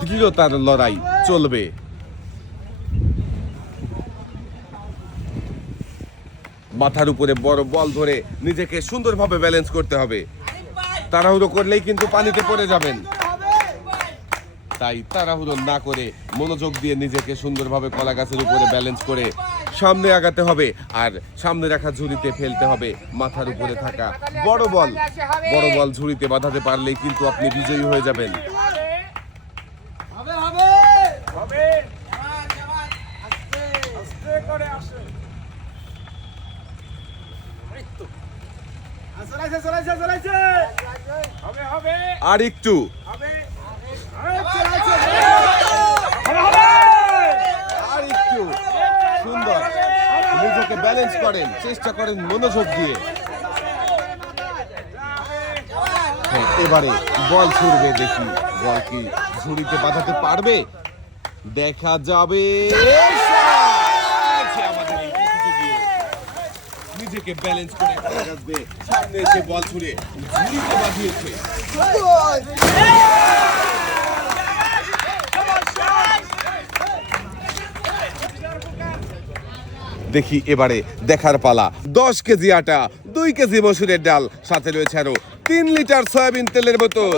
দৃঢ়তার লড়াই চলবে। মাথার উপরে বড় বল ধরে নিজেকে সুন্দরভাবে ব্যালেন্স করতে হবে। তাড়াহুড়ো করলেই কিন্তু পানিতে পড়ে যাবেন, তাই তাড়াহুড়ো না করে মনোযোগ দিয়ে নিজেকে সুন্দরভাবে কলা গাছের উপরে ব্যালেন্স করে সামনে আগাতে হবে। আর সামনে রাখা ঝুড়িতে ফেলতে হবে মাথার উপরে থাকা বড় বল। বড় বল ঝুড়িতে বাঁধাতে পারলেই কিন্তু আপনি বিজয়ী হয়ে যাবেন। আর একটু সুন্দর নিজেকে ব্যালেন্স করেন, চেষ্টা করেন মনোযোগ দিয়ে। এবারে বল ছুড়বে, দেখি বল কি ঝুড়িতে বাঁধাতে পারবে, দেখা যাবে। নিজেকে ব্যালেন্স করে সামনে এসে বল ছুড়ে ঝুড়িতে বাঁধিয়েছে। দেখি এবারে দেখার পালা। 10 কেজি আটা, 2 কেজি মসুরের ডাল, সাথে রয়েছে আরো 3 লিটার সয়াবিন তেলের বোতল।